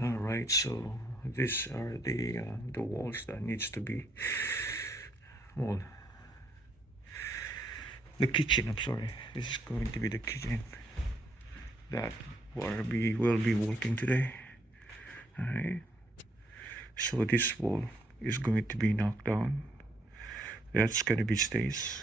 All right, so these are the walls that needs to be, well, the kitchen. I'm sorry. This is going to be the kitchen that we will be working today. All right. So this wall is going to be knocked down. That's gonna be stays.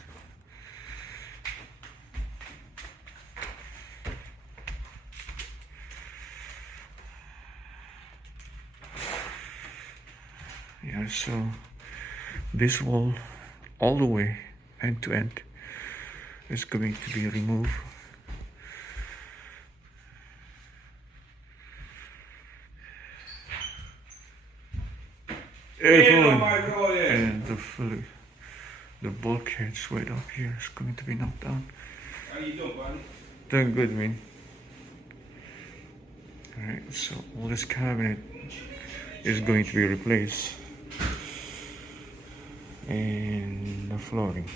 Yeah, so this wall all the way end to end is going to be removed. And the bulkheads right up here is going to be knocked down. How you doing, buddy? Doing good, man. Alright, so all this cabinet is going to be replaced. And the flooring.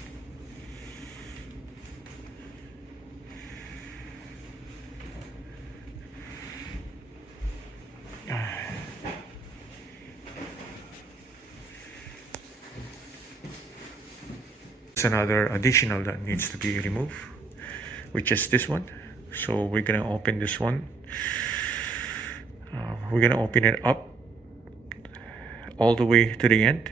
It's another additional that needs to be removed, which is this one. So we're gonna open this one. We're gonna open it up all the way to the end.